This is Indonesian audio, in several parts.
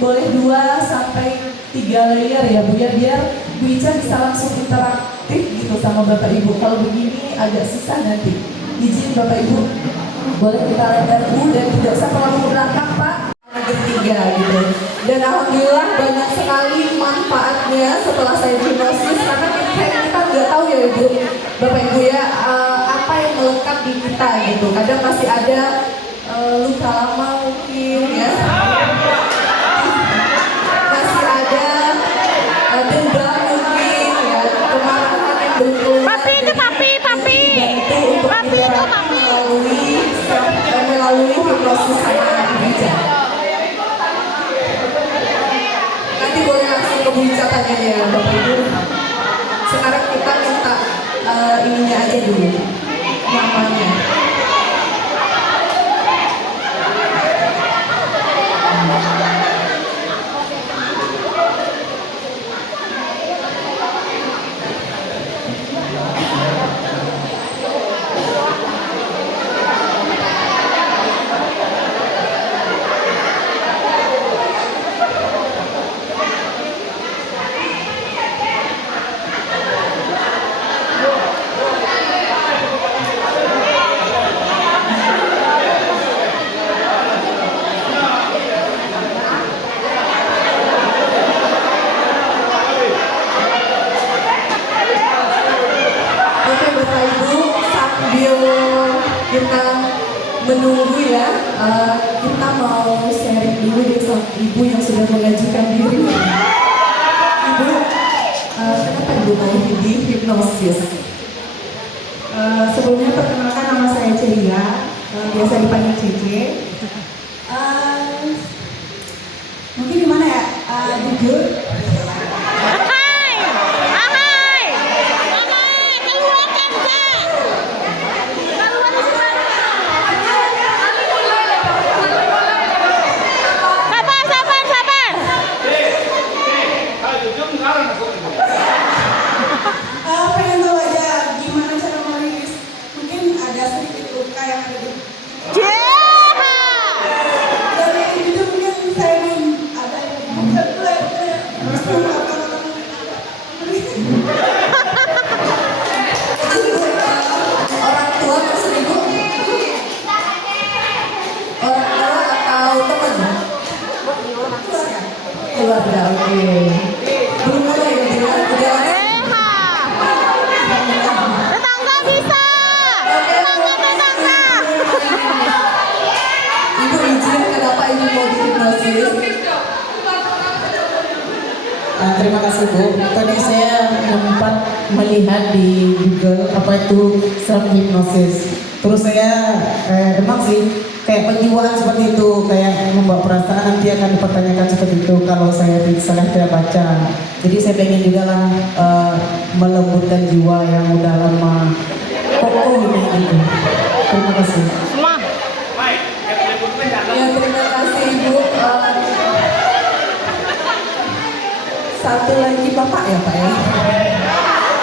Boleh 2 sampai 3 layer ya Bu ya, biar Bu Ica bisa langsung interaktif gitu sama Bapak Ibu. Kalau begini agak susah nanti. Izin Bapak Ibu, boleh kita lebar Bu dan tidak usah terlalu ke belakang Pak. Layer 3 gitu. Dan alhamdulillah banyak sekali manfaatnya setelah saya hipnosis, karena kita nggak tahu ya Ibu, Bapak Ibu ya, apa yang melekat di kita gitu. Kadang masih ada luka lama mungkin ya. Dendam mungkin ya, kemarahan yang belum papi itu melalui hipnosis sama Bu Ica. Nanti boleh langsung ke Bu Ica tanya ya Bapak Ibu. Sekarang kita minta ininya aja dulu, namanya. Kita menunggu ya, kita mau sharing dulu deh sama Ibu yang sudah mengajukan diri. Ibu, kenapa Ibu mau di hipnosis? Sebelumnya perkenalkan, nama saya Celia, biasa dipanggil Cece. Mungkin gimana ya, jujur. Pengen tahu aja gimana cara merilis, mungkin ada sedikit luka yang ada di dari itu, mungkin saya ada Orang tua maksud Ibu? Orang tua atau teman? Keluarga, oke. Belum mulai ya, udah. tetangga bisa, tetangga. Ibu izin, kenapa Ibu mau dihipnosis? Terima kasih Bu. Tadi saya sempat melihat di Google apa itu self hypnosis. Terus saya emang sih kayak penjiwaan seperti itu, kayak membawa perasaan, nanti akan dipertanyakan seperti itu kalau saya tidak baca. Jadi saya pengen juga lah melembutkan jiwa yang udah lama kokoh ini gitu. Terima kasih. Ya, terima kasih Ibu. Satu lagi Bapak ya Pak ya.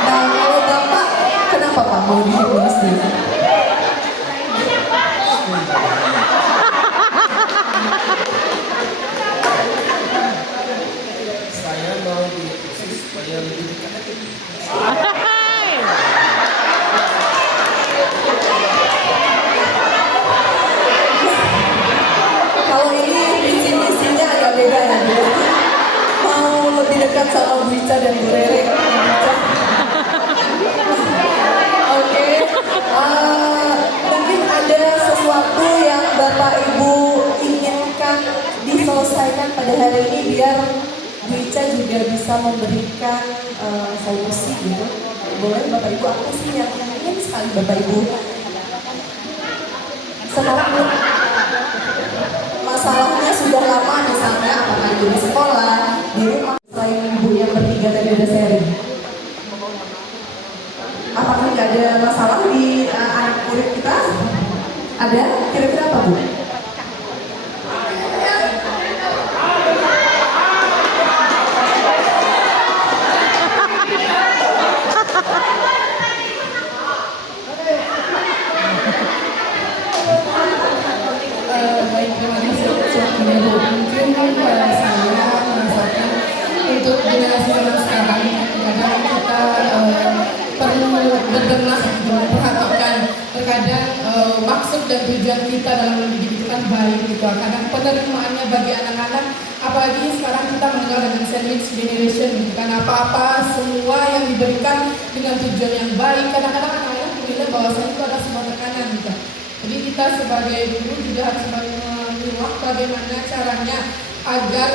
Nah kalau Bapak, kenapa Pak mau dihipnosis? Saya mau dihipnosis supaya lebih dekat lagi. Kalau ini visi-misinya agak beda ya Bu. Mau lebih dekat sama Bu Ica dan Bu Rere. Oke. Mungkin ada sesuatu yang Bapak Ibu inginkan diselesaikan pada hari ini biar Bu Ica juga bisa memberikan solusi gitu. Boleh Bapak Ibu, apa sih yang ingin sekali Bapak Ibu? Sekarang masalahnya sudah lama misalnya, apakah itu di sekolah, di rumah, selain Ibu yang bertiga tadi udah sharing. Apakah nggak ada masalah di anak murid kita? Ada? Kira-kira apa Bu? terima kasih waktunya Bu. Mungkin saya merasakan untuk generasi zaman sekarang kadang kita perlu berbenah gitu, memperhatikan terkadang maksud dan tujuan kita dalam mendidik itu kan baik gitu. Kadang penerimaannya bagi anak-anak, apalagi sekarang kita mengenal dengan sandwich generation gitu kan, apa-apa semua yang diberikan dengan tujuan yang baik. Kadang-kadang anak-anak menilai bahwasanya itu ada sebuah tekanan gitu. Jadi kita sebagai guru juga harus memilah bagaimana caranya agar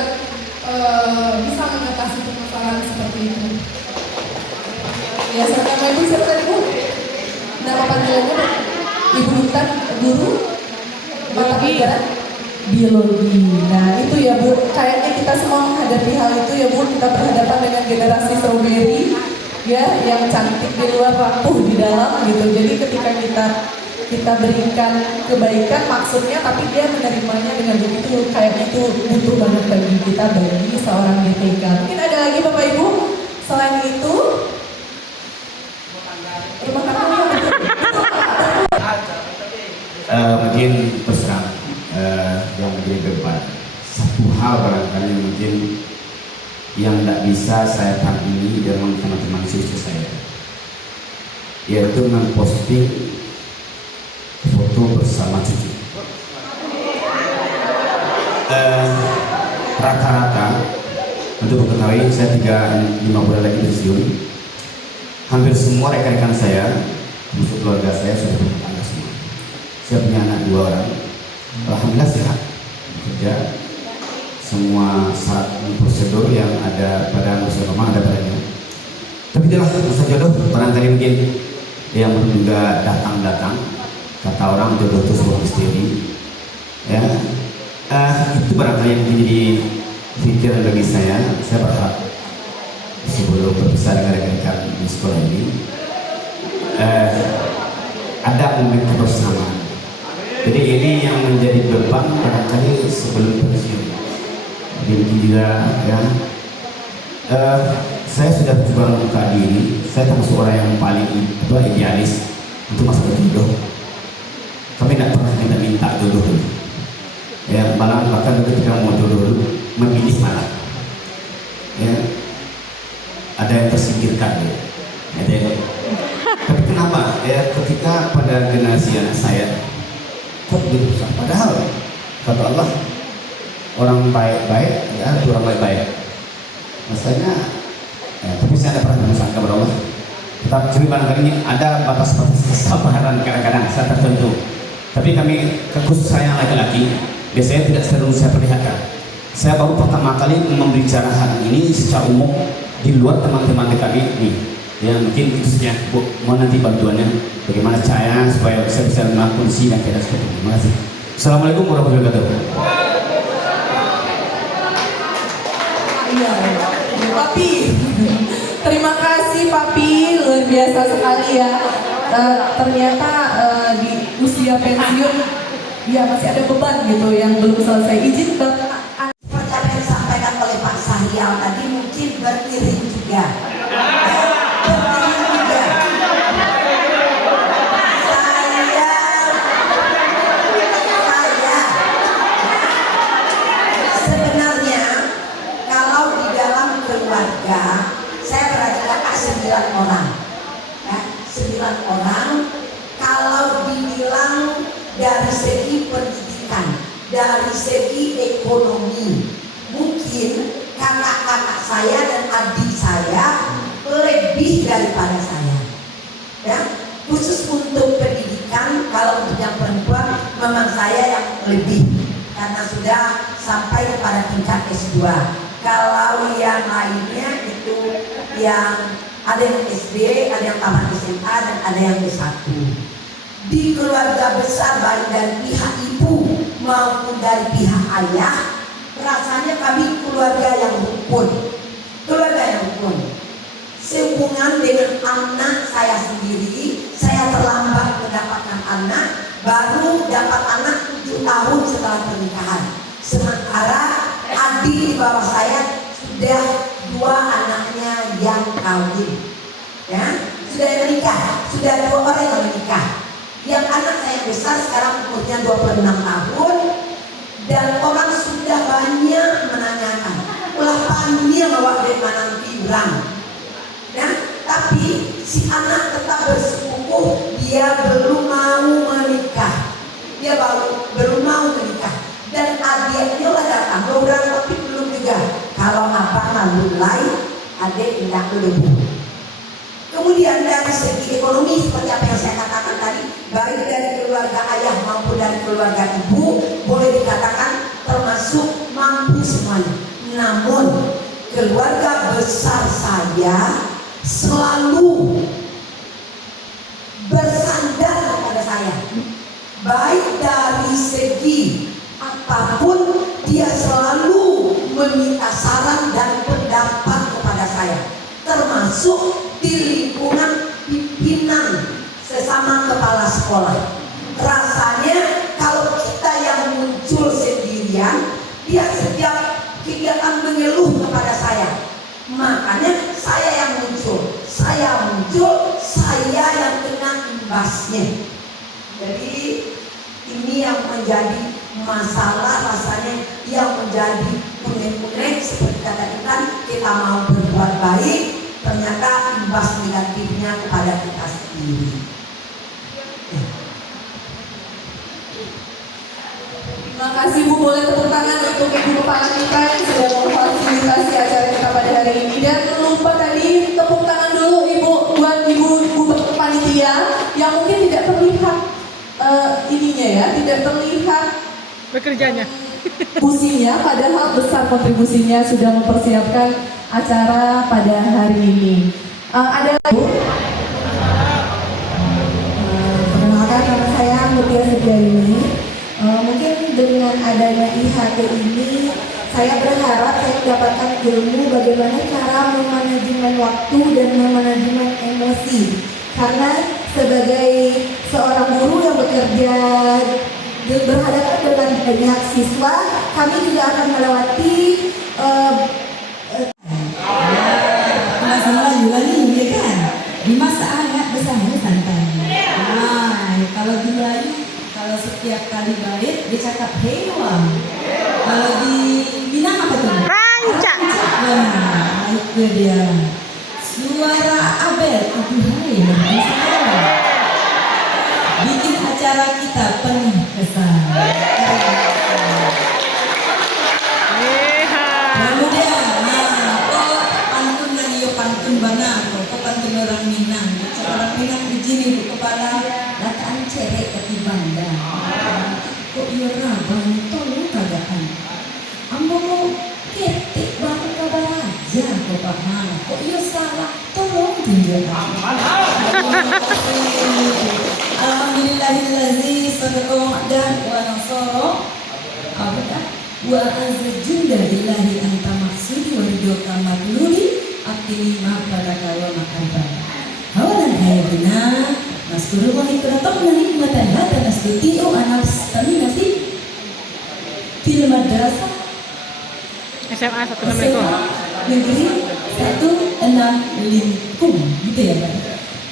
bisa mengatasi permasalahan seperti itu. Ya, sama Ibu siapa tadi Bu? Nama panggilannya Ibu Intan, guru mata pelajaran biologi. Nah itu ya Bu, kayaknya kita semua menghadapi hal itu ya Bu. Kita berhadapan dengan generasi strawberry ya, yang cantik di luar, rapuh di dalam gitu. Jadi ketika kita berikan kebaikan maksudnya, tapi dia menerimanya dengan begitu, kayaknya itu butuh banget bagi kita, bagi seorang DTK. Mungkin ada lagi Bapak Ibu selain itu? Rumah tangga mungkin terserah yang menjadi beban. Satu hal barangkali mungkin yang tidak bisa saya tampili dengan teman-teman siswa saya, yaitu memposting foto bersama cucu. Rata-rata untuk mengetahui, saya 5 bulan lagi pensiun. Hampir semua rekan-rekan saya, termasuk keluarga saya, sudah berumah tangga semua. Saya punya anak 2 orang, alhamdulillah sehat, bekerja. Semua syarat prosedur yang ada pada manusia normal ada padanya. Tapi itulah masa jodoh, barangkali mungkin yang juga datang-datang. Kata orang jodoh itu sebuah misteri. Ya, itu barangkali yang menjadi pikiran bagi saya. Saya berharap sebelum berpisah dengan rekan-rekan di sekolah ini, ada momen kebersamaan. Jadi ini yang menjadi beban barangkali sebelum pensiun. Jadi juga ya, saya sudah coba membuka diri. Saya termasuk orang yang paling idealis untuk masalah jodoh. Kami tidak pernah minta jodoh dulu. Ya, malah bahkan ketika mau jodoh dulu memilih malah. Ya, ada yang tersingkirkan ya. Tapi kenapa? Ya, ketika pada generasi anak saya kok begitu besar. Padahal kata Allah, orang baik-baik ya, orang baik-baik. Maksudnya, tapi saya tidak pernah bersangka kepada Allah. Tetapi cuma barangkali ada batas-batas kesabaran kadang-kadang saya tertentu. Tapi kami, khusus saya laki-laki, biasanya tidak selalu saya perlihatkan. Saya baru pertama kali membicarakan ini secara umum di luar teman-teman kami ini. Ya mungkin itu saja Bu, mau nanti bantuannya bagaimana cara supaya saya bisa melakukan dan kira seperti ini. Terima kasih. Assalamualaikum warahmatullahi wabarakatuh. Iya, Papi. Terima kasih Papi, luar biasa sekali ya. Ternyata di usia pensiun, ya masih ada beban gitu yang belum selesai. Izin Bapak. Seperti apa yang disampaikan oleh Pak Sahrial tadi mungkin beriring juga. Sebenarnya kalau di dalam keluarga saya berada kakak 9 orang. Ya, 9 orang. Kalau dibilang dari segi pendidikan, dari segi ekonomi, mungkin kakak-kakak saya dan adik saya lebih daripada saya. Ya, khusus untuk pendidikan, kalau untuk yang perempuan memang saya yang lebih karena sudah sampai kepada tingkat S2. Kalau yang lainnya itu yang ada yang SD, ada yang tamat SMA, dan ada yang S1. Di keluarga besar baik dari pihak ibu maupun dari pihak ayah, rasanya kami keluarga yang rukun. Keluarga yang rukun. Sehubungan dengan anak saya sendiri, saya terlambat mendapatkan anak, baru dapat anak 7 tahun setelah pernikahan. Sementara adik di bawah saya sudah 2 anaknya yang kawin, ya, sudah menikah, sudah 2 orang yang menikah. Yang anak saya besar sekarang umurnya 26 tahun, dan orang sudah banyak menanyakan ulah panggil bawa dari mana piurang. Nah, tapi si anak tetap bersikukuh, dia belum mau menikah, dia belum mau menikah, dan adiknya lah datang beberapa tapi belum juga. Kalau apa lalu lain, adik tidak berlebu. Kemudian dari segi ekonomi seperti apa yang saya katakan tadi, baik dari keluarga ayah maupun dari keluarga ibu, boleh dikatakan termasuk mampu semuanya. Namun keluarga besar saya selalu bersandar kepada saya, baik dari segi apapun dia selalu meminta saran dan pendapat kepada saya, termasuk di lingkungan pimpinan sesama kepala sekolah. Rasanya kalau kita yang muncul sendirian, dia setiap kegiatan mengeluh kepada saya. Makanya saya yang muncul, saya yang kena imbasnya. Jadi ini yang menjadi masalah, rasanya yang menjadi unek-unek seperti kata kita mau berbuat baik, ternyata imbas negatifnya kepada kita sendiri. Terima kasih Bu, boleh tepuk tangan untuk Ibu Kepala kita yang sudah memfasilitasi acara kita pada hari ini. Dan lupa tadi tepuk tangan dulu Ibu buat Ibu panitia yang mungkin tidak terlihat ininya ya, tidak terlihat Bekerjanya. kontribusinya, padahal besar kontribusinya sudah mempersiapkan acara pada hari ini. Ada Bu? Perkenalkan, nama saya Mutia Setiaini. Mungkin dengan adanya IHT ini, saya berharap saya mendapatkan ilmu bagaimana cara memanajemen waktu dan memanajemen emosi. Karena sebagai seorang guru yang bekerja berhadapan dengan banyak siswa, kami juga akan melewati masa lalu ya kan, di masa anak bersama santai. Nah, kalau di Melayu, kalau setiap kali balik dia cakap hewan. Kalau di Minang apa tuh? Rancak. Nah, itu dia. Suara Abel, aduhai, bikin acara kita penuh kesan. Kemudian, kok pantun dan iyo pantun banget, kok pantun orang Minang. Orang Minang begini, Bu Kepala, lataan cerek kaki banda. Kok iyo rabang, tolong kagaan. Ambo mau ketik batu kabar aja, kok paham. Kok iyo salah, tolong tunjukkan. Alhamdulillahillazi sadaqallahu dan wa nasara abadah wa azza junda lillahi anta maksudi wa ridhoka matluli atini ma baraka wa makabah hawalan ayatina naskuru wa ikratokna nikmatan hata nasduti'u anak staminati fil madrasah SMA 165. negeri 16 Lingkung, gitu ya Pak.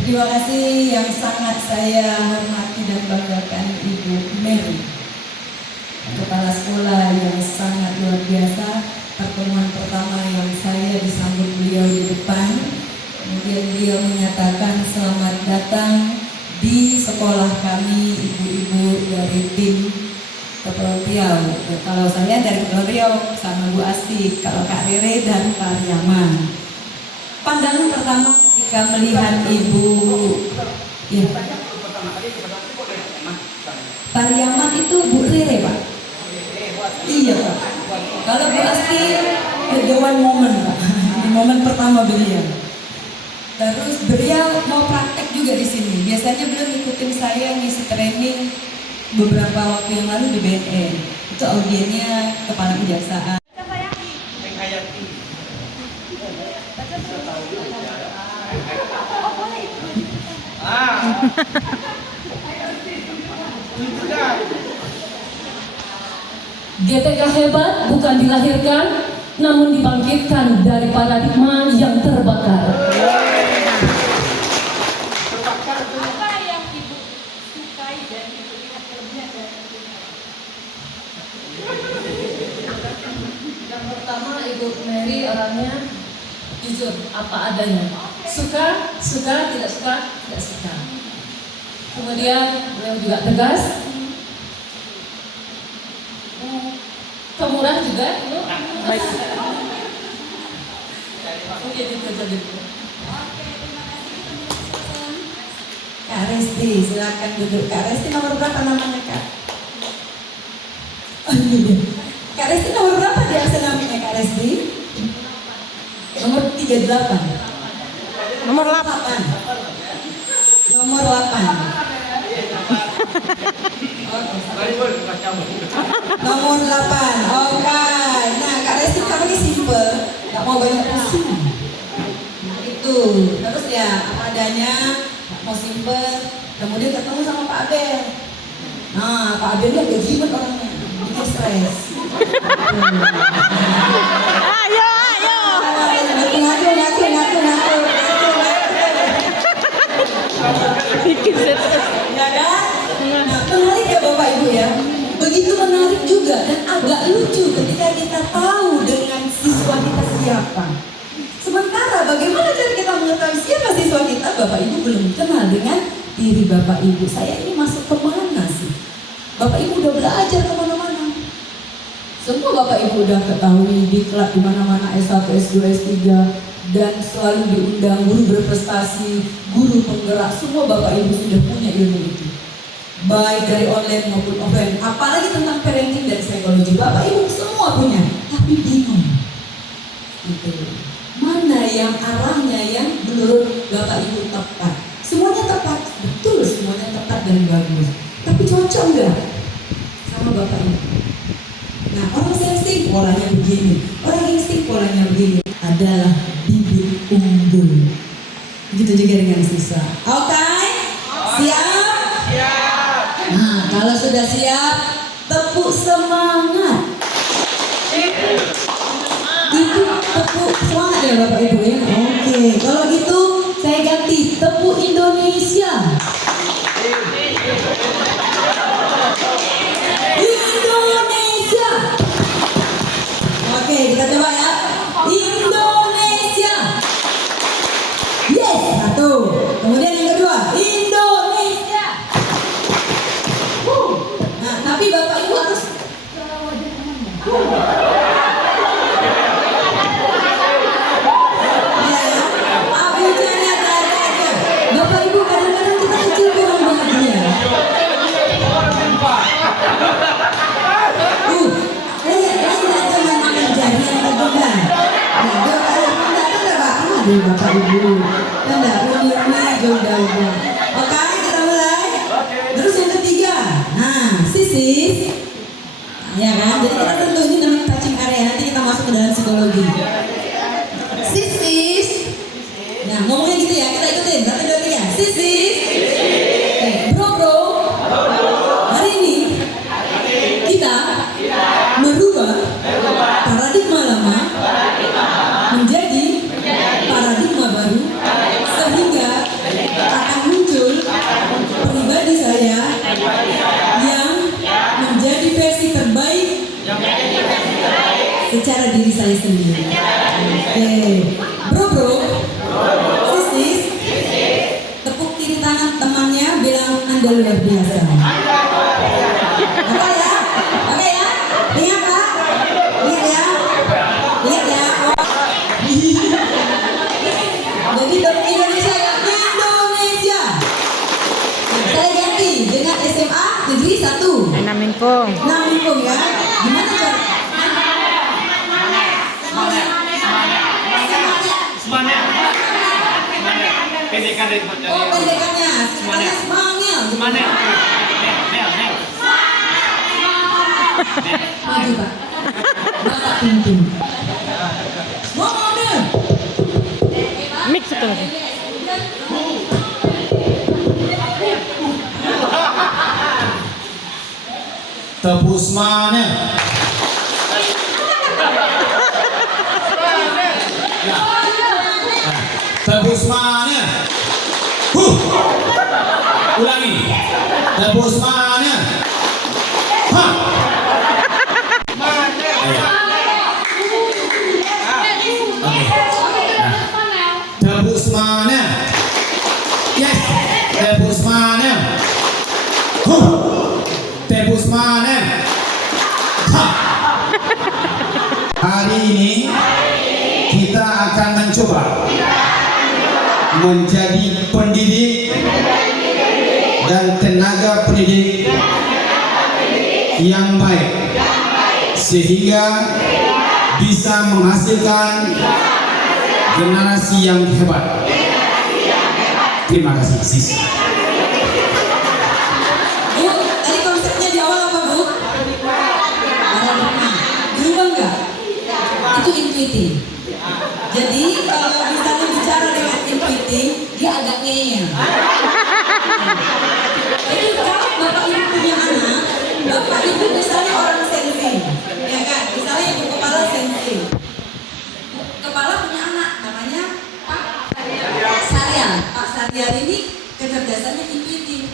Terima kasih yang sangat saya hormati dan banggakan Ibu Mary, Kepala Sekolah yang sangat luar biasa. Pertemuan pertama yang saya disambut beliau di depan, kemudian beliau menyatakan selamat datang di sekolah kami ibu-ibu dari tim Kepulauan Riau. Kalau saya dari Kepulauan Riau sama Bu Asti, kalau Kak Rere dari Pariaman. Pandangan pertama ketika melihat Ibu ya, Pariaman itu Bu Rere Pak. Iya Pak. Kalau Bu Asti the one moment Pak, di momen pertama beliau. Terus beliau mau praktek juga di sini. Biasanya beliau ngikutin saya ngisi training beberapa waktu yang lalu di BNN. Itu audiennya kepala kejaksaan. GTK hebat bukan dilahirkan, namun dibangkitkan dari paradigma yang terbakar. Apa yang Ibu sukai dan Ibu lihat kelebihan dari Yang pertama, Ibu Mary orangnya jujur apa adanya. Suka, tidak suka, tidak suka. Kemudian beliau juga tegas. Pemurah juga, Bu. Baik. Mungkin itu jadi. Kak Resti, silakan duduk. Kak Resti nomor berapa namanya Kak? Oh iya. Kak Resti nomor berapa di absen namanya Kak Resti? Nomor 38. Nomor 8. Nomor 8. Nomor 8. Oke. Nah, Kak Resti namanya simple, nggak mau banyak pusing. Itu. Terus ya apa adanya, nggak mau simple. Kemudian ketemu sama Pak Abel. Nah, Pak Abel dia agak ribet orangnya, bikin stres. Ayo. Ngaku. Bikin stres. Ya kan? Nah, menarik ya Bapak Ibu ya. Begitu menarik juga dan agak lucu ketika kita tahu dengan siswa kita siapa. Sementara bagaimana cara kita mengetahui siapa siswa kita? Bapak Ibu belum kenal dengan diri Bapak Ibu. Saya ini masuk ke mana sih? Bapak Ibu udah belajar kemana-mana. Semua Bapak Ibu udah ketahui diklat di mana-mana S1, S2, S3 dan selalu diundang guru berprestasi, guru penggerak. Semua Bapak Ibu sudah punya ilmu itu. Baik dari online maupun offline, apalagi tentang parenting dan psikologi, Bapak Ibu semua punya, tapi bingung gitu. Mana yang arahnya yang menurut Bapak Ibu tepat? Semuanya tepat, betul, semuanya tepat dan bagus, tapi cocok nggak sama Bapak Ibu? Nah, orang sensing polanya begini, orang insting polanya begini, adalah bibit unggul. Begitu juga dengan siswa. Oke? Siap? Nah, kalau sudah siap, tepuk semangat. Itu tepuk semangat ya Bapak Ibu ya. Oke, kalau gitu saya ganti tepuk Indonesia. Indonesia. Oke, kita coba ya. Indonesia. Yes, satu. Kemudian yang kedua, Indonesia. Nah, tapi Bapak Ibu harus Bapak Ibu kadang-kadang kita kecil kurang bahagia. Jangan jari yang terbuka. Aduh Bapak Ibu, tanda uni jauh-jauh. Oke, kita mulai. Terus yang ketiga, nah sisis, ya kan? Jadi kita tentu ini namanya touching area. Nanti kita masuk ke dalam psikologi. Sisis. Nah ngomongnya gitu ya, kita ikutin. Satu dua tiga. Sisis. Bro. Hari ini kita merubah paradigma lama menjadi paradigma baru, sehingga akan muncul pribadi saya yang menjadi versi terbaik secara diri saya sendiri. Oke, bro, sisis, tepuk kiri tangan temannya, bilang Anda luar biasa. Oke ya, ingat Pak, ingat ya. Jadi tepuk Indonesia ya, Indonesia. Saya ganti dengan SMA Negeri 1 Naminpong ya. Gimana cara? Oh, pendekannya. Semangil. Maju Pak. Bapak pimpin. Semangat. mix itu lagi. Tepus mana? Tepus mana? Ulangi. Tepus mana? Hari ini kita akan mencoba menjadi pendidik dan tenaga pendidik yang baik sehingga bisa menghasilkan generasi yang hebat. Terima kasih, Sis. Bu, tadi konsepnya di awal apa, Bu? Paradigma. Berubah nggak? Itu intuitif. Jadi kalau misalnya bicara dengan intuitif, dia agak ngeyel. Jadi kalau bapak ibu punya anak, bapak ibu misalnya orang sensing, ya kan? Misalnya ibu kepala sensing, kepala punya anak namanya Pak Saryar. Pak Saryar ini kecerdasannya intuitif.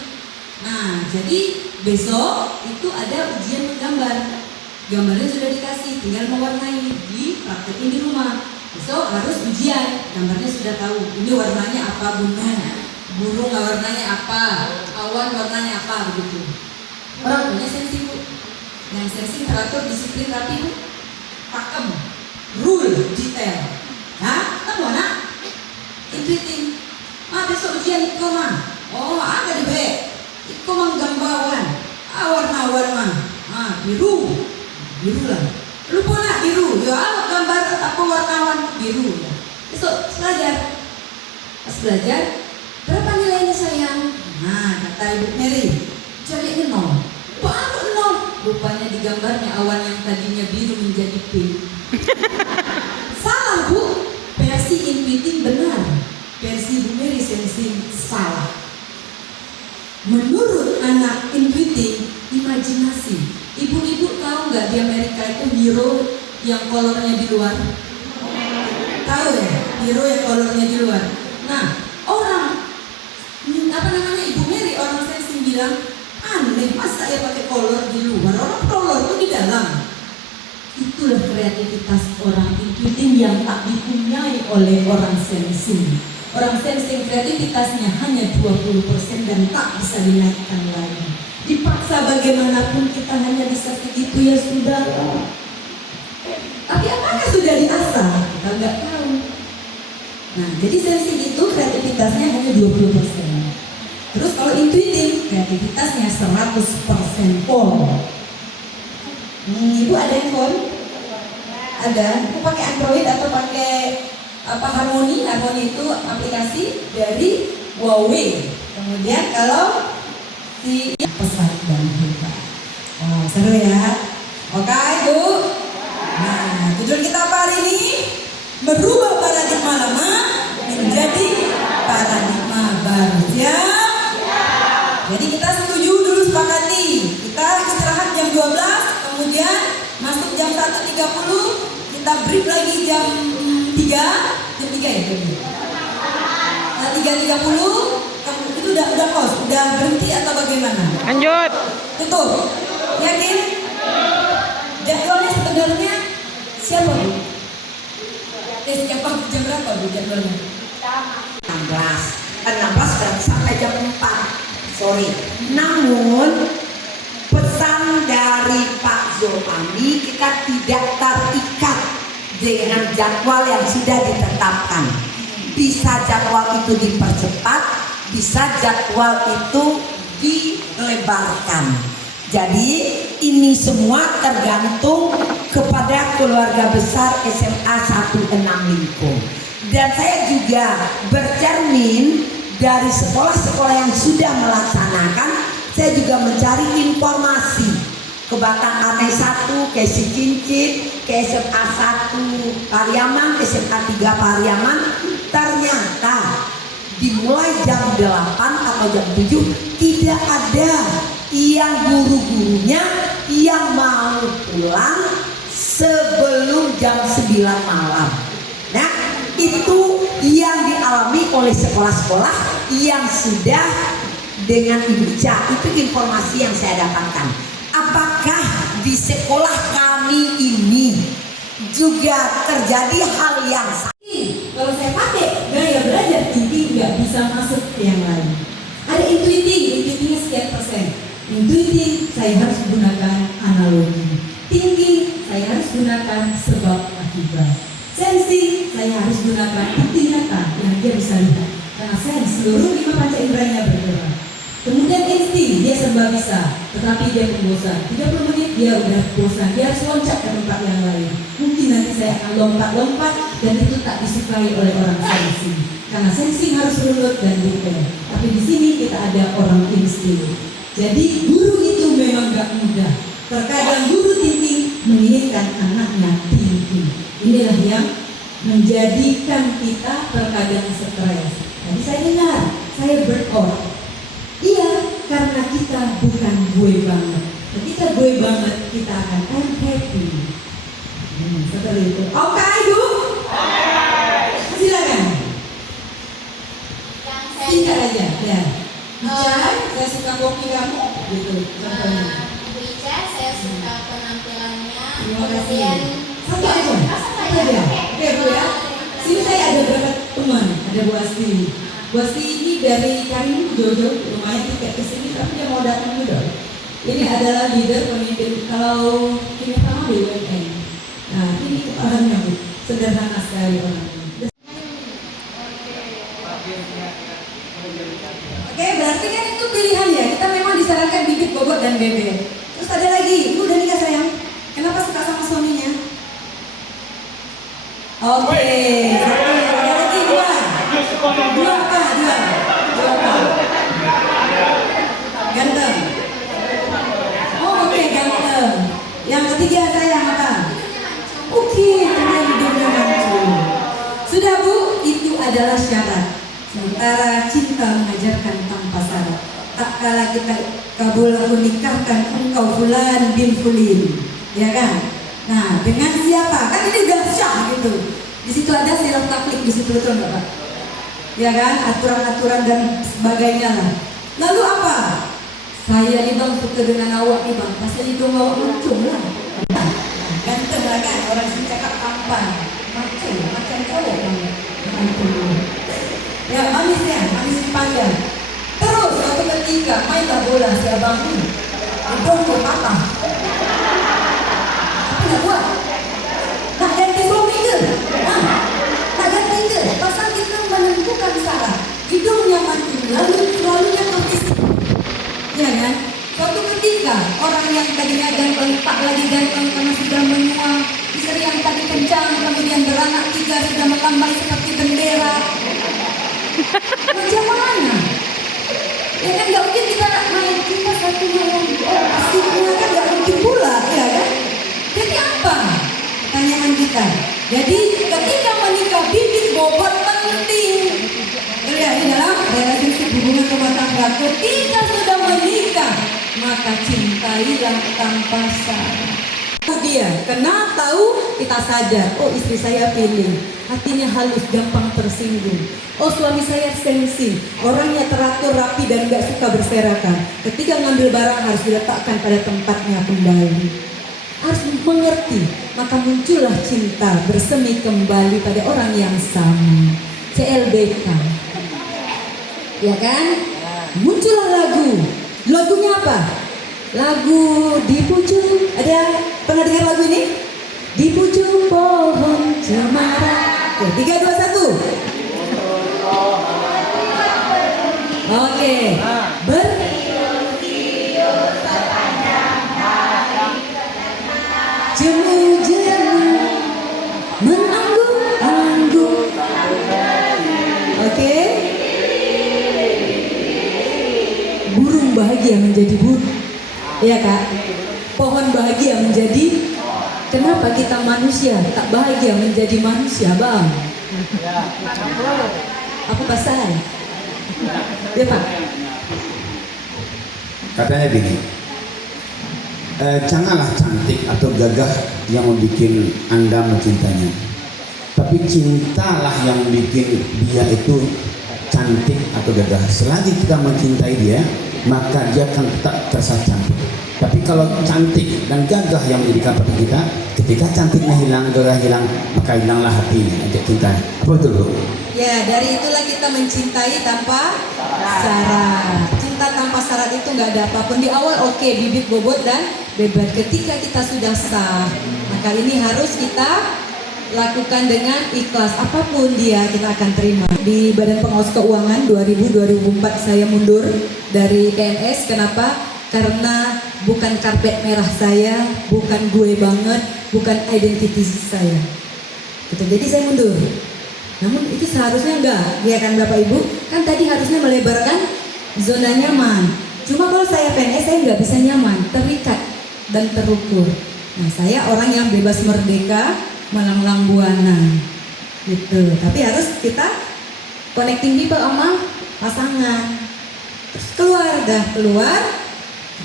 Nah, jadi besok itu ada ujian menggambar. Gambarnya sudah dikasih, tinggal mewarnai, dipraktekin di rumah. Besok harus ujian, gambarnya sudah tahu. Ini warnanya apa, gunung, burung warnanya apa, awan warnanya apa, begitu. Orang punya sensi, Bu. Yang sensi teratur, disiplin, rapi, Bu. Pakem, rule, detail. Nah, kamu anak intuitif. Besok ujian iko mah. Oh, ada di B. Iko menggambarkan. Warna-warna. Biru. Biru lah. Lupa nak biru. Ya, gambar apa warna-warna biru. Besok belajar. Pas belajar, berapa nilainya sayang? Nah, kata Ibu Mary, cari 0. Apa 0? Rupanya di gambarnya awan yang tadinya biru menjadi pink. Salah, Bu. Versi intuitif benar. Versi Bu Mary sensing salah. Menurut anak intuitif, imajinasi. Ibu-ibu tahu nggak di Amerika itu hero yang kolornya di luar? Tahu ya, hero yang kolornya di luar. Nah, orang Ibu Mary orang sensing bilang aneh, masa ya pakai kolor di luar? Orang kolor itu di dalam. Itulah kreativitas orang intuitif yang tak dipunyai oleh orang sensing. Orang sensing kreativitasnya hanya 20% dan tak bisa dinaikkan lagi. Dipaksa bagaimanapun kita hanya bisa segitu, ya sudah. Tapi apakah sudah diasah? Kita nggak tahu. Nah, jadi sensing itu kreativitasnya hanya 20%. Terus kalau intuitif, kreativitasnya 100% full. Ibu ada handphone? Ada. Ibu pakai Android atau pakai Harmony? Harmony itu aplikasi dari Huawei. Kemudian kalau si pesat dan hebat. Oh, seru ya. Oke, Bu. Nah, judul kita apa hari ini? Merubah paradigma lama menjadi paradigma baru. Siap? Jadi kita setuju dulu, sepakati. Kita istirahat jam 12, kemudian masuk jam 1.30, kita break lagi jam 3 ya, Nah, 3.30 itu udah kos, udah berhenti atau bagaimana? Lanjut. Tutup. Yakin? Jadwalnya sebenarnya siapa, Bu? Siapa jam berapa, Bu, jadwalnya? 16 dan sampai jam 4 sore. Namun pesan dari Pak Zulfandi, kita tidak terikat dengan jadwal yang sudah ditetapkan. Bisa jadwal itu dipercepat, bisa jadwal itu dilebarkan. Jadi ini semua tergantung kepada keluarga besar SMA 16 Lingkung. Dan saya juga bercermin dari sekolah-sekolah yang sudah melaksanakan, saya juga mencari informasi ke Batang Anai 1, ke Cincin, ke SMA 1 Pariaman, ke SMA 3 Pariaman. Ternyata dimulai jam 8 atau jam 7 tidak ada yang guru-gurunya yang mau pulang sebelum jam 9 malam. Nah, itu yang dialami oleh sekolah-sekolah yang sudah dengan Ibu Ica. Itu informasi yang saya dapatkan. Apakah di sekolah kami ini juga terjadi hal yang sama? Kalau saya pakai gaya belajar tinggi nggak bisa masuk ke yang lain. Ada intuitifnya sekian persen. Intuitif saya harus gunakan analogi. Tinggi saya harus gunakan sebab akibat. Sensing saya harus gunakan bukti nyata yang dia bisa lihat. Karena sense seluruh 5 panca inderanya bergerak. Kemudian insting, dia serba bisa, tetapi dia membosan. 30 menit dia udah bosan, dia harus loncat ke tempat yang lain. Mungkin nanti saya akan lompat-lompat dan itu tak disukai oleh orang sensing. Karena sensing harus runut dan detail. Tapi di sini kita ada orang insting. Jadi guru itu memang gak mudah. Terkadang guru tinggi menginginkan anaknya tinggi. Inilah yang menjadikan kita terkadang stres. Tadi saya dengar, saya burnout. Iya, karena kita bukan gue banget. Ketika gue banget, kita akan happy. Seperti itu. Oke, Ibu? Silakan. Singkat aja, ya. Bicara, saya suka kopi kamu, gitu. Contohnya. Ibu Ica, saya suka penampilannya. Terima kasih. Kemudian Satu aja. Satu aja. Oke, Bu ya. Sini saya ada beberapa teman, ada Bu Asti. Bu Asti ini dari Karim Jojo, lumayan tiket ke sini, tapi dia mau datang juga. Ini adalah leader pemimpin kalau ini sama BUMN. Nah, ini kepalanya Bu, sederhana sekali orangnya. Oke, berarti kan itu pilihan ya. Kita memang disarankan bibit bobot dan bebek. Terus ada lagi, Ibu udah nikah sayang? Kenapa suka sama suaminya? Oke, satu, ada lagi dua. Dua apa? Dua apa? Ganteng. Oh, oke, ganteng. Yang ketiga sayang apa? Oke, teman hidupnya mancung. Sudah Bu, itu adalah syarat. Sementara cinta mengajarkan tanpa syarat. Tak kala kita kabul aku nikahkan engkau fulan bin fulin, ya kan? Nah, dengan siapa? Kan ini udah syah gitu. Di situ ada sirah taklik di situ, betul nggak Pak? Ya kan, aturan-aturan dan sebagainya lah. Lalu apa? Saya nih Bang suka dengan awak nih Bang. Pasal hidung awak mancung lah. Nah, ganteng lah kan, orang sini cakap tampan, mancung, macam cowok Bang. Ya manis panjang. Terus suatu ketika mainlah bola si abang ini, hidung ke patah. Tapi nggak buat. Nah ganti suami ke? Nah ganti ke? Pasal kita menentukan salah. Hidungnya mancung, lalunya ke fisik. Ya kan? Suatu ketika orang yang tadinya ganteng tak lagi ganteng karena sudah menua, istri yang tadi kencang kemudian beranak 3 sudah melambai seperti bendera. Macam mana? Ya kan nggak mungkin kita main kita satu malam asiknya kan nggak mungkin pula, ya kan? Jadi apa? Pertanyaan kita. Jadi ketika menikah bibit bobot penting. Ya di dalam relasi hubungan rumah tangga. Ketika sudah menikah maka cintailah tanpa syarat. Dia kena tahu kita sadar, oh istri saya pilih, hatinya halus, gampang tersinggung. Oh suami saya sensi, orangnya teratur, rapi dan gak suka berserakan. Ketika ngambil barang harus diletakkan pada tempatnya kembali. Harus mengerti, maka muncullah cinta bersemi kembali pada orang yang sama. CLBK, ya kan? Muncullah lagu. Lagunya apa? Lagu di pucuk, ada pernah dengar lagu ini? Di pucuk pohon cemara. Oke, 3, 2, 1. Oke, jemu-jemu menanggung-anggung. Oke, burung bahagia menjadi burung. Iya Kak, pohon bahagia menjadi. Kenapa kita manusia tak bahagia menjadi manusia Bang? Aku pasal. Ya Pak. Katanya gini, janganlah cantik atau gagah yang membuat Anda mencintainya, tapi cintalah yang bikin dia itu cantik atau gagah. Selagi kita mencintai dia, maka dia akan tetap terasa cantik. Tapi kalau cantik dan gagah yang menjadikan pada kita, ketika cantiknya hilang, gagah hilang, maka hilanglah hatinya, ajak cinta. Apa itu Bu? Ya, dari itulah kita mencintai tanpa syarat. Cinta tanpa syarat itu nggak ada apapun. Di awal oke, bibit bobot dan bebas. Ketika kita sudah sah, Maka ini harus kita lakukan dengan ikhlas, apapun dia kita akan terima. Di Badan Pengawas Keuangan 2000-2004 saya mundur dari PNS. Kenapa? Karena bukan karpet merah saya, bukan gue banget, bukan identitas saya. Gitu. Jadi saya mundur. Namun itu seharusnya enggak, ya kan Bapak Ibu? Kan tadi harusnya melebarkan zona nyaman. Cuma kalau saya PNS saya nggak bisa nyaman, terikat dan terukur. Nah saya orang yang bebas merdeka, melanglang buana, gitu. Tapi harus kita connecting people sama pasangan. Terus keluar,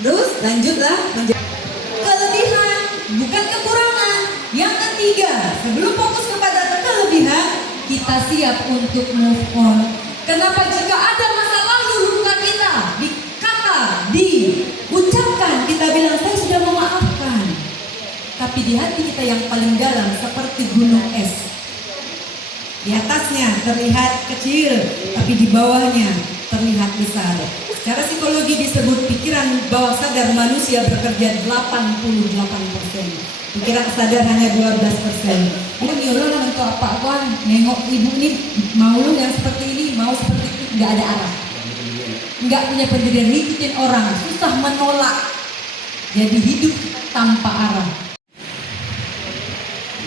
terus lanjutlah menjadi kelebihan, bukan kekurangan. Yang ketiga, sebelum fokus kepada kelebihan, kita siap untuk move on. Kenapa jika ada masa lalu luka kita diucapkan, kita bilang saya sudah memaafkan. Tapi di hati kita yang paling dalam seperti gunung es. Di atasnya terlihat kecil, tapi di bawahnya terlihat besar. Secara psikologi disebut pikiran bawah sadar manusia bekerja 88%. Pikiran sadar hanya 12%. Ini nyuruh untuk apa-apa, nengok ibu ini mau lu yang seperti ini, mau seperti itu, nggak ada arah. Nggak punya pendirian, ngikutin orang, susah menolak. Jadi hidup tanpa arah.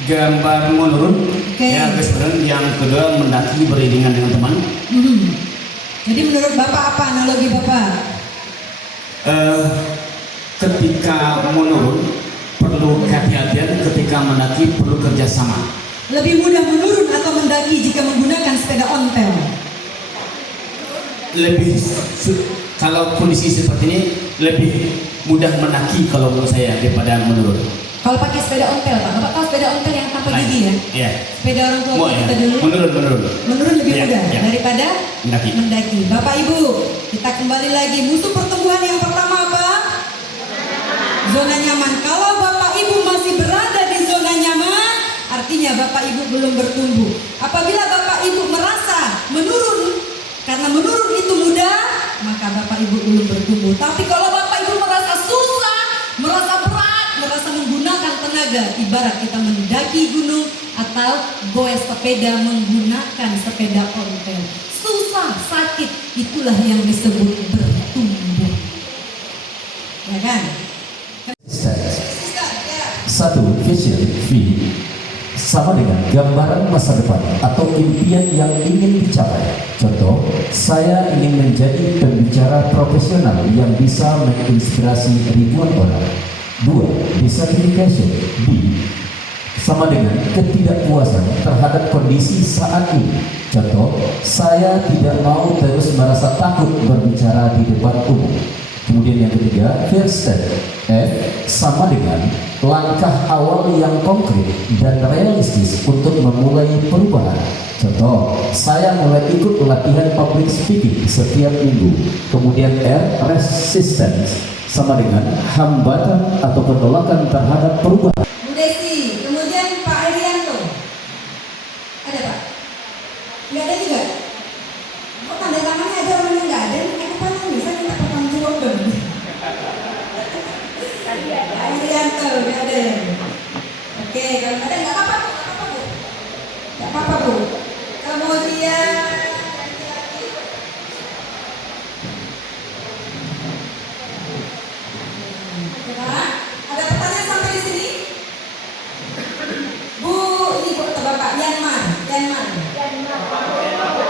Gambar menurun, ya sebenarnya yang kedua mendaki beriringan dengan teman. Jadi menurut Bapak apa analogi Bapak? Ketika menurun perlu kehati-hatian, ketika mendaki perlu kerjasama. Lebih mudah menurun atau mendaki jika menggunakan sepeda ontel? Kalau kondisi seperti ini lebih mudah mendaki kalau menurut saya daripada menurun. Kalau pakai sepeda ontel Pak, Bapak tahu sepeda ontel yang tanpa gigi ya? Iya. Sepeda orang tua kita dulu. Menurun lebih mudah daripada mendaki. Bapak Ibu, kita kembali lagi. Musuh pertumbuhan yang pertama apa? Zona nyaman. Kalau Bapak Ibu masih berada di zona nyaman, artinya Bapak Ibu belum bertumbuh. Apabila Bapak Ibu merasa menurun, karena menurun itu mudah, maka Bapak Ibu belum bertumbuh. Tapi kalau Bapak Ibu merasa susah, merasa berat, merasa menggunakan tenaga, ibarat kita mendaki gunung atau goes sepeda menggunakan sepeda ontel. Susah, sakit, itulah yang disebut bertumbuh. Ya kan? Satu, vision, V, sama dengan gambaran masa depan atau impian yang ingin dicapai. Contoh, saya ingin menjadi pembicara profesional yang bisa menginspirasi ribuan orang. 2. Dissatisfaction, D, sama dengan ketidakpuasan terhadap kondisi saat ini. Contoh, saya tidak mau terus merasa takut berbicara di depan umum. Kemudian yang ketiga, first step, F, sama dengan langkah awal yang konkret dan realistis untuk memulai perubahan. Contoh, saya mulai ikut latihan public speaking setiap minggu. Kemudian R, resistance, sama dengan hambatan atau penolakan terhadap perubahan. Bu Desi, kemudian Pak Arianto. Ada Pak? Nggak ada juga? Oh tanda tangannya ada, orang yang nggak ada. Kenapa nih? Saya minta pertanggung jawab dong. Pak Arianto, nggak ada. Oke, kalau ada nggak apa-apa Bu. Nggak apa-apa Bu. Kemudian ada pertanyaan sampai di sini? Bu, ini Bu atau Bapak? Yanman.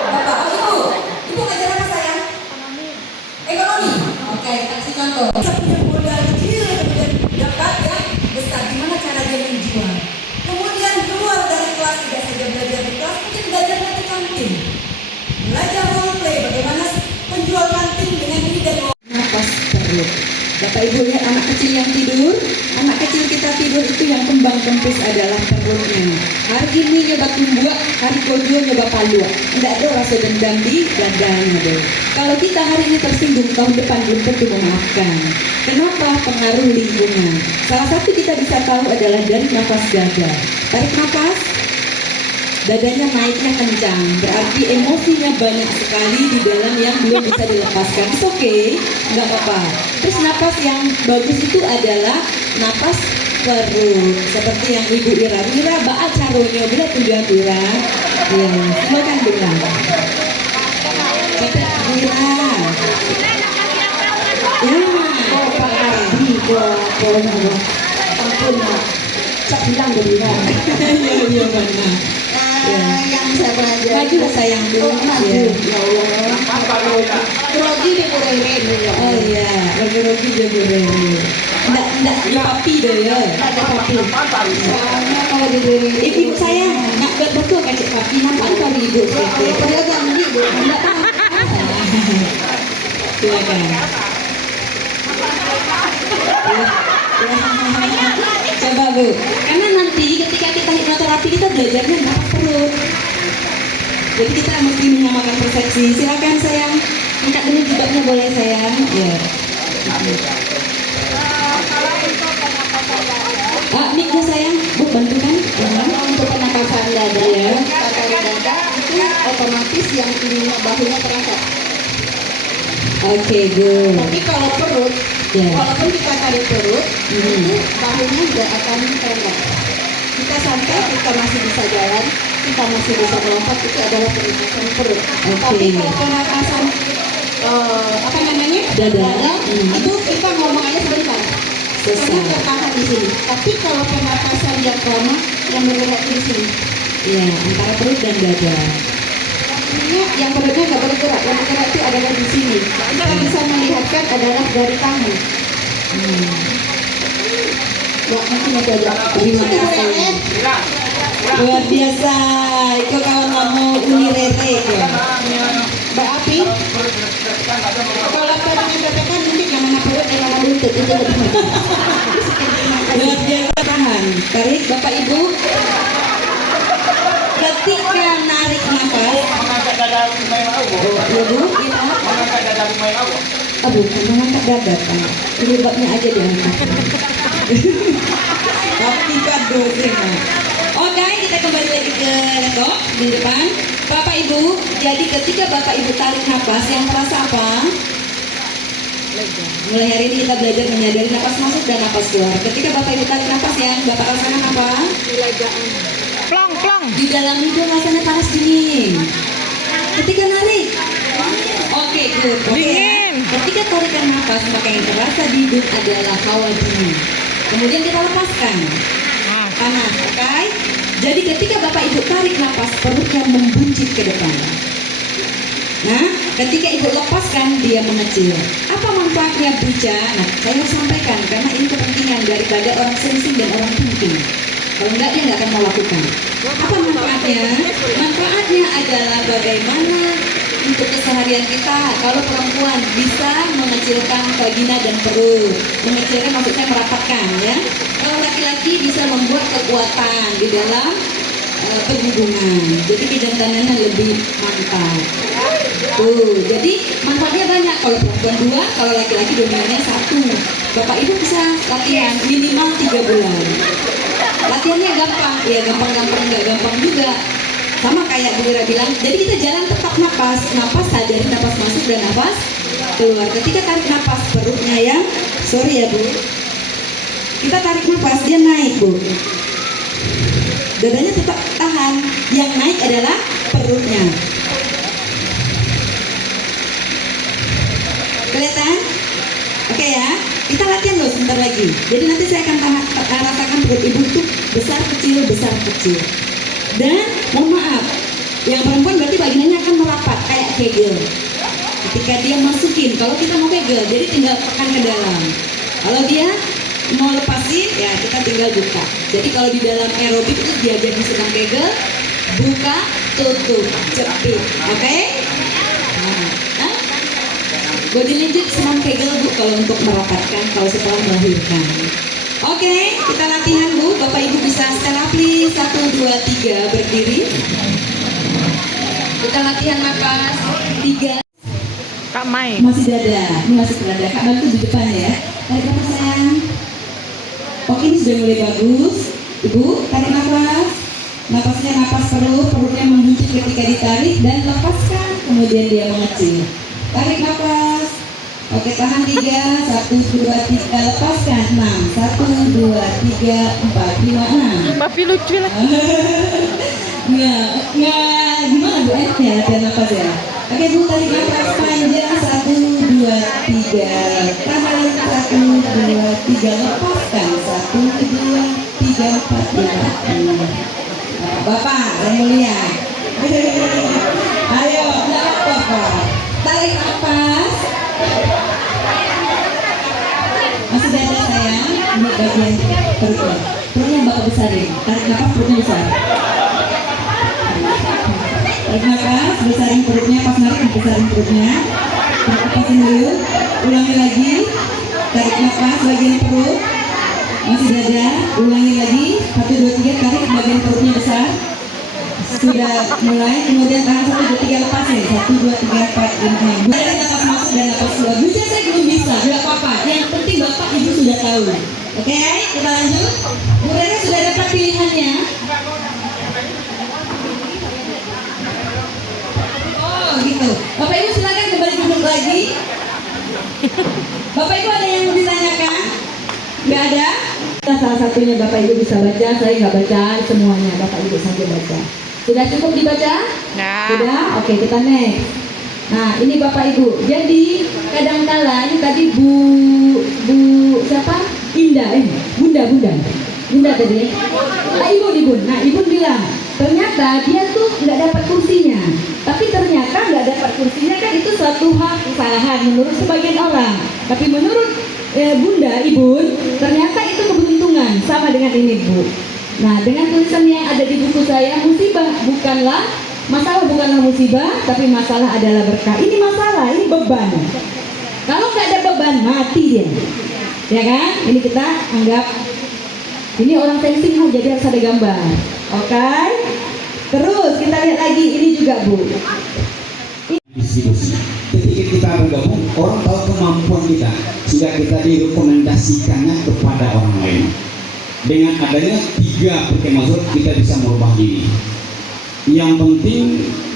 Bapak, oh Ibu ngajar apa sayang? Ekonomi. Oke, kita kasih contoh. Kita punya modal kecil, kemudian dapat yang besar. Gimana cara dia menjual? Kemudian keluar dari kelas, tidak saja belajar di kelas, mungkin belajar di kantin. Belajar role play, bagaimana penjual kantin dengan ini dan nafas perut. Bapak Ibu lihat anak kecil yang tidur, anak kecil kita tidur itu yang kembang kempis adalah perutnya. Hari ini nyoba tumbuh, hari kedua nyoba palua. Tidak ada rasa dendam di dadanya deh. Kalau kita hari ini tersinggung, tahun depan belum tentu memaafkan. Kenapa? Pengaruh lingkungan. Salah satu kita bisa tahu adalah dari nafas dada. Tarik nafas, dadanya naiknya kencang, berarti emosinya banyak sekali di dalam yang belum bisa dilepaskan. Oke, nggak apa-apa. Terus napas yang bagus itu adalah napas perut seperti yang Ibu Ira ba'a caranya bila tujuan Ira. Ya, silakan Bunda. Cepet Ira. Ya, Pak Ardi, ampun Mak. Cak bilang Bunda. Iya benar. Yang saya pelajari. Maju lah sayang dulu. Maju. Ya Allah. Grogi deh boleh. Oh iya, rogi dia boleh. Nggak papi deh ya. Ada papi. Soalnya kalau di Ibu saya nggak betul kan cik papi nampak kalau ibu. padahal jangan ibu. Nggak silakan. Coba Bu, karena nanti ketika kita hipnoterapi kita belajarnya napas perut. Jadi kita mesti menyamakan persepsi. Silakan sayang, angkat dulu jilbabnya boleh sayang. Ya. Miknya sayang, Bu bantukan. Untuk pernapasan dada, Iya. tarik dada itu otomatis yang ininya bahunya terangkat. Oke, Bu. Tapi kalau perut, Ya. walaupun kita tarik perut, itu bahunya tidak akan terangkat. Kita santai, kita masih bisa jalan, kita masih bisa melompat, itu adalah pernapasan perut. Tapi kalau pernapasan apa namanya Dada. itu kita ngomong aja sebentar. Karena tertahan di sini. Tapi kalau pernapasan yang lama yang bergerak di sini. Ya, antara perut dan dada. Artinya yang perutnya nggak bergerak, yang bergerak itu adalah di sini. Kita bisa melihatkan adalah dari tangan. Ya, mungkin itu aja. Terima kasih. Luar biasa. Itu kawan kamu Uni Rere ya. Mbak Api, kalau tadi katakan mungkin yang mana perut yang mana lutut itu lebih bagus. Luar biasa tahan. Tarik Bapak Ibu. Ketika narik nafas. Ya Bu, kita. Bukan mengangkat dada kan. Penyebabnya aja diangkat. Tapi kado sih. Oke, kita kembali lagi ke laptop di depan. Bapak Ibu, jadi ketika Bapak Ibu tarik nafas, yang terasa apa? Mulai hari ini kita belajar menyadari nafas masuk dan nafas keluar. Ketika Bapak Ibu tarik nafas, yang Bapak rasakan apa? Kelegaan. Plong, plong. Di dalam hidung rasanya panas dingin. Ketika narik, oke, good. Oke, Dingin. ketika tarikan nafas, maka yang terasa di hidung adalah hawa dingin. Kemudian kita lepaskan. Panas, oke? Jadi ketika Bapak Ibu tarik nafas, perutnya membuncit ke depan. Nah, ketika Ibu lepaskan, dia mengecil. Apa manfaatnya Buca? Nah, saya harus sampaikan karena ini kepentingan daripada orang sensing dan orang thinking. Kalau enggak, dia nggak akan mau lakukan. Apa manfaatnya? Manfaatnya adalah bagaimana untuk keseharian kita. Kalau perempuan bisa mengecilkan vagina dan perut. Mengecilkan maksudnya merapatkan ya. Kalau laki-laki bisa membuat kekuatan di dalam perhubungan. Jadi kejantanannya lebih mantap. Tuh, jadi manfaatnya banyak. Kalau perempuan 2, kalau laki-laki dominannya 1. Bapak Ibu bisa latihan minimal 3 bulan. Latihannya gampang, ya gampang-gampang enggak gampang juga. Sama kayak Bu Ira bilang, jadi kita jalan tetap napas sadari napas masuk dan napas keluar. Ketika tarik napas perutnya ya, sorry ya Bu, kita tarik napas dia naik Bu, dadanya tetap tahan, yang naik adalah perutnya. Kelihatan? Oke ya, kita latihan loh sebentar lagi. Jadi nanti saya akan rasakan perut Ibu itu besar kecil. Dan mohon maaf, yang perempuan berarti vaginanya akan merapat kayak kegel. Ketika dia masukin, kalau kita mau kegel, jadi tinggal tekan ke dalam. Kalau dia mau lepasin, ya kita tinggal buka. Jadi kalau di dalam aerobik itu dia jadi sedang kegel, buka, tutup, jepit, oke? Nah, body language senang kegel Bu kalau untuk merapatkan, kalau setelah melahirkan. Oke, kita latihan Bu. Bapak Ibu bisa stand up please. 1, 2, 3 berdiri. Kita latihan napas 3. Kak Mai. Masih dada. Ini masih dada. Kak bantu di depan ya. Tarik nafas sayang. Oke, ini sudah mulai bagus. Ibu, tarik nafas. Napasnya napas perutnya membuncit ketika ditarik dan lepaskan. Kemudian dia mengecil. Tarik nafas. Oke, tahan 3, 1, 2, 3, lepaskan 6, 1, 2, 3, 4, 5, 6. Papi lucu lah. Nggak, gimana Bu? Ya, latihan nafas ya. Oke Bu, tarik nafas panjang 1, 2, 3, tahan 1, 2, 3, lepaskan 1, 2, 3, 4, 5, 6. Bapak, yang mulia. Ayo, enggak apa-apa. Tarik nafas. Masih dada sayang, ini bagian perutnya. Perutnya Bapak besarin. Tarik nafas, perutnya besar. Tarik nafas, besarin perutnya, pas narik besarin perutnya. Lepasin dulu, ulangi lagi. Tarik nafas bagian perut. Masih dada, ulangi lagi. 1, 2, 3, tarik bagian perutnya besar. Sudah mulai, kemudian tahan 1, 2, 3, lepasin 1, 2, 3, 4, 5, 6. Dari nafas masuk dan nafas keluar. Bisa saya belum bisa, tidak apa-apa. Yang penting Bapak Ibu sudah tahu. Oke, kita lanjut. Bu Rere sudah dapat pilihannya. Oh gitu. Bapak Ibu silakan kembali duduk lagi. Bapak Ibu ada yang mau ditanyakan? Nggak ada? Salah satunya Bapak Ibu bisa baca, saya nggak baca semuanya. Bapak Ibu saja baca. Sudah cukup dibaca? Nah. Sudah? Oke, kita next. Nah, ini Bapak Ibu. Jadi kadang-kala ini tadi Bu siapa? Indah, Bunda tadi. Ibu. Nah, Ibu bilang ternyata dia tuh nggak dapat kursinya. Tapi ternyata nggak dapat kursinya kan itu suatu hal kesalahan menurut sebagian orang. Tapi menurut Bunda, Ibu, ternyata itu keberuntungan. Sama dengan ini Bu. Nah, dengan tulisan yang ada di buku saya, musibah bukanlah musibah, tapi masalah adalah berkah. Ini masalah, ini beban. Kalau nggak ada beban, mati dia. Ya kan? Ini kita anggap ini orang sensing jadi harus ada gambar. Oke? Terus kita lihat lagi ini juga Bu. Ketika kita bergabung, orang tahu kemampuan kita, sehingga kita direkomendasikannya kepada orang lain. Dengan adanya 3 perkemasan kita bisa merubah diri. Yang penting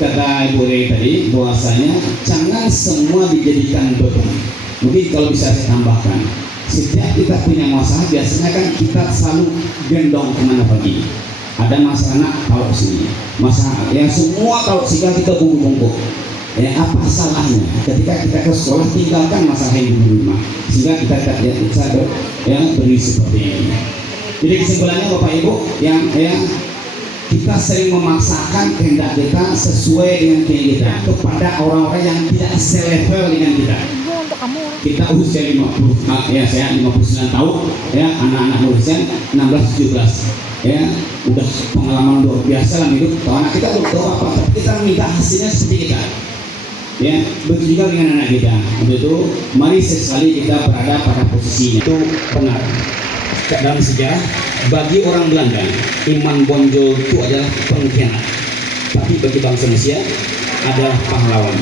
kata Ibu Rey tadi bahwasanya jangan semua dijadikan beban. Mungkin kalau bisa saya tambahkan, setiap kita punya masalah biasanya kan kita selalu gendong kemana pergi. Ada masalah nak tahu sini, masalah yang semua tahu sehingga kita bungkuk. Apa salahnya ketika kita ke sekolah tinggalkan masalah yang di rumah sehingga kita beri seperti ini. Jadi kesimpulannya Bapak Ibu yang kita sering memaksakan kehendak kita sesuai dengan kehendak kita kepada orang-orang yang tidak selevel dengan kita. Kita usia 50, saya 59 tahun, anak-anak usia 16-17, udah pengalaman luar biasa dalam hidup. Kalau anak kita belum tahu apa, tapi kita minta hasilnya seperti kita. Begitu juga dengan anak kita. Untuk itu, mari sesekali kita berada pada posisinya. Itu benar. Dalam sejarah, bagi orang Belanda, Iman Bonjol itu adalah pengkhianat. Tapi bagi bangsa Indonesia adalah pahlawan.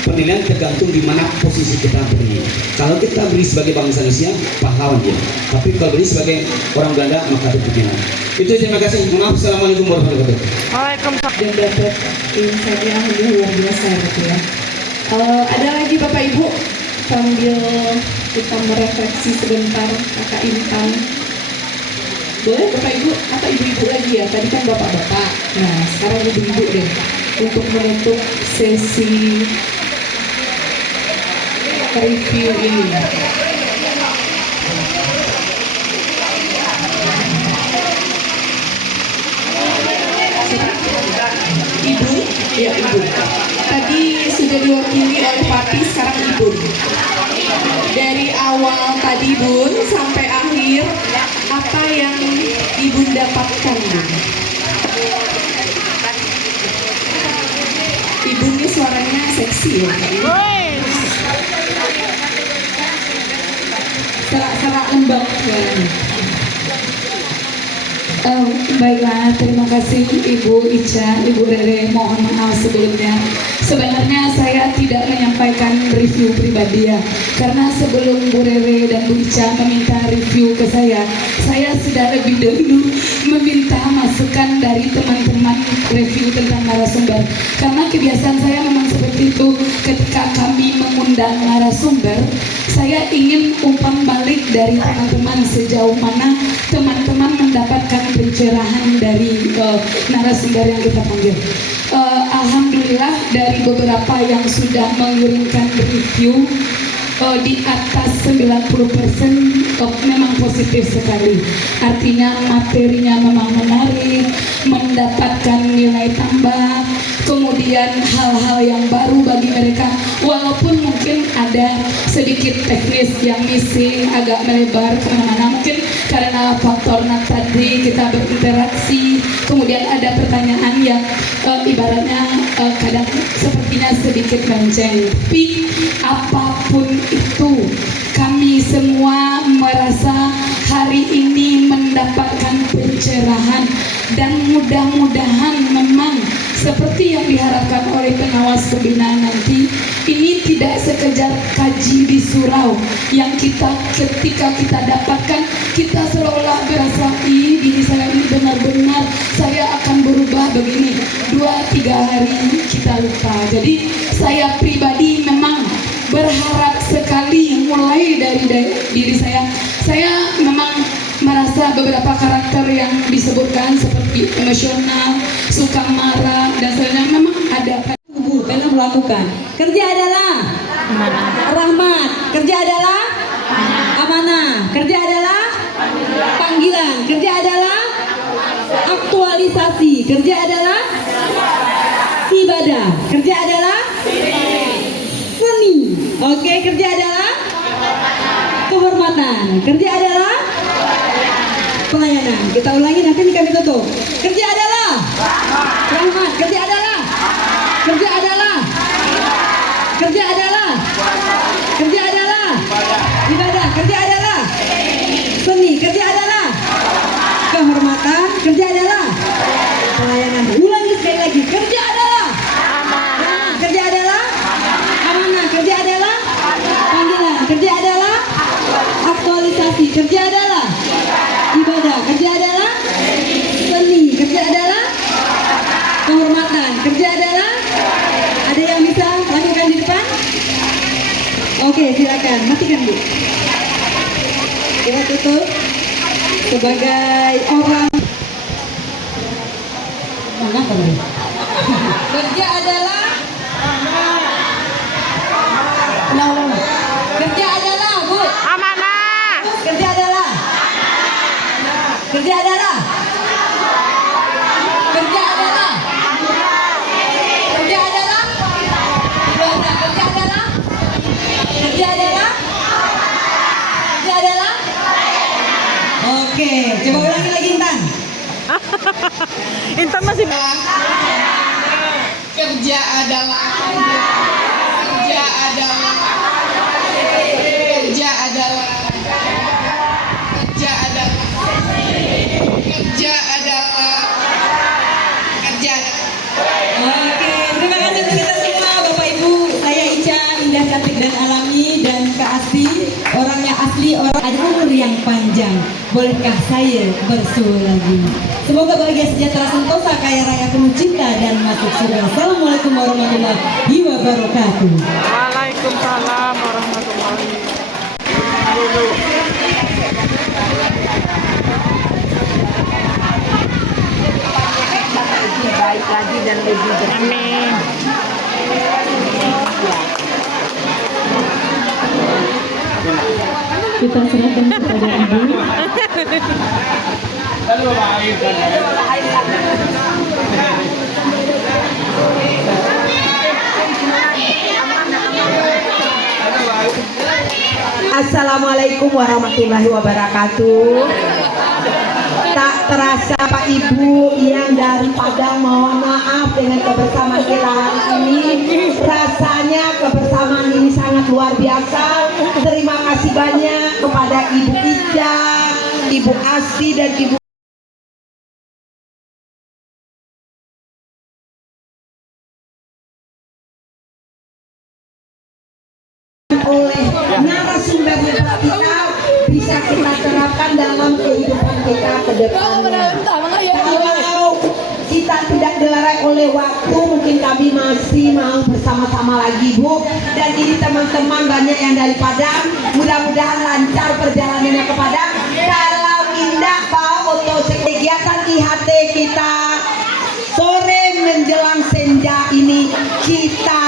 Penilaian tergantung di mana posisi kita berdiri. Kalau kita beri sebagai bangsa Indonesia, pahlawan dia. Tapi kalau beri sebagai orang Belanda, maka itu pengkhianat. Itu terima kasih. Maaf. Assalamualaikum warahmatullahi wabarakatuh. Waalaikumsalam. Dan dapat insight yang luar biasa gitu ya. Ada lagi Bapak Ibu sambil kita merefleksi sebentar, Kakak Intan. Boleh Bapak Ibu atau ibu-ibu lagi ya? Tadi kan bapak-bapak. Nah, sekarang ibu-ibu deh untuk menutup sesi review ini. Ibu, ya Ibu. Tadi sudah diwakili oleh Papi, sekarang Ibu. Dari awal tadi Bun sampai akhir, apa yang Ibu dapatkan Bun? Ibu ini suaranya seksi ya. Serak-serak lembab suaranya. Baiklah, terima kasih Ibu Ica, Ibu Rere, mohon maaf sebelumnya. Sebenarnya saya tidak menyampaikan review pribadi ya, karena sebelum Bu Rere dan Bu Ica meminta review ke saya sudah lebih dulu meminta masukan dari teman-teman review tentang narasumber. Karena kebiasaan saya memang seperti itu, ketika kami mengundang dan narasumber, saya ingin umpan balik dari teman-teman sejauh mana teman-teman mendapatkan pencerahan dari narasumber yang kita panggil. Alhamdulillah dari beberapa yang sudah mengirimkan review, di atas 90% memang positif sekali. Artinya materinya memang menarik, mendapatkan nilai tambah, kemudian hal-hal yang baru bagi mereka, walaupun mungkin ada sedikit teknis yang missing, agak melebar kemana-mana, mungkin karena faktor tadi kita berinteraksi, kemudian ada pertanyaan yang ibaratnya kadang sepertinya sedikit melenceng. Tapi apapun itu, kami semua merasa hari ini mendapatkan pencerahan, dan mudah-mudahan memang seperti yang diharapkan oleh pengawas pembinaan nanti, ini tidak sekedar kaji di surau yang ketika kita dapatkan, kita seolah berasa diri saya ini benar-benar saya akan berubah begini, 2-3 hari kita lupa. Jadi saya pribadi memang berharap sekali mulai dari diri saya memang merasa beberapa karakter yang disebutkan seperti emosional, suka marah, dan sebagainya memang ada. Karena melakukan kerja adalah rahmat, kerja adalah amanah, kerja adalah panggilan, kerja adalah aktualisasi, kerja adalah ibadah, kerja adalah seni. Oke, kerja adalah kehormatan, kerja adalah pelayanan. Kita ulangi, nanti kami tutup. Kerja adalah rahmat, kerja adalah ibadah, kerja adalah seni, kerja adalah kehormatan, kerja adalah pelayanan. Ulangi sekali lagi, kerja adalah rahmat, kerja adalah amanah, kerja adalah panggilan, kerja adalah aktualisasi, kerja adalah ibadah, kerja adalah seni, kerja adalah kehormatan, kerja adalah. Ada yang bisa lakukan di depan? Oke, silakan, matikan Bu. Kita tutup sebagai orang mana kalau kerja adalah kerja adalah Bu amanah, kerja adalah kerja adalah kerja adalah kerja adalah ibadah, kerja adalah kerja adalah kerja adalah. Oke, coba ulangi lagi Intan. Intan masih kerja adalah kerja adalah kerja adalah kerja adalah kerja adalah kerja. Oke, terima kasih untuk kita semua Bapak Ibu. Saya Ica, indah, cantik dan alami, dan Kak Asli, orangnya asli, orang ada umur yang panjang. Bolehkah saya bersuara lagi? Semoga bahagia, sejahtera, sentosa, kaya raya, penuh cinta, dan masuk surga. Assalamualaikum warahmatullahi wabarakatuh. Waalaikumsalam warahmatullahi wabarakatuh. Baik lagi dan lebih Amin. Kita serahkan kepada Ibu. Assalamualaikum warahmatullahi wabarakatuh. Tak terasa Pak Ibu yang dari Padang, mohon maaf dengan kebersamaan kita hari ini. Rasanya kebersamaan ini sangat luar biasa. Terima kasih banyak kepada Ibu Ica, Ibu Asli, dan Ibu oleh narasumber hebat kita bisa kita terapkan dalam kehidupan kita ke depannya. Kalau kita tidak tergelerai oleh waktu, mungkin kami masih mau bersama-sama lagi Bu. Dan ini teman-teman banyak yang dari Padang, mudah-mudahan lancar perjalanannya ke Padang. Kalau indah Pak untuk kegiatan IHT kita sore menjelang senja ini, kita